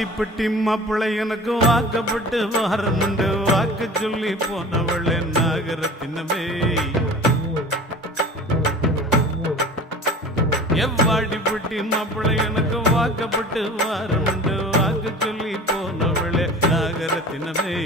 வாடிப்பட்டி மாப்பிள்ளை எனக்கு வாக்கப்பட்டு வாரமுண்டு வாக்கு சொல்லி போனவளே நாகரத்தினமே எவ்வாடிப்பட்டி மாப்பிள்ளை எனக்கு வாக்கப்பட்டு வாரமுண்டு வாக்கு சொல்லி போனவளே நாகரத்தினமே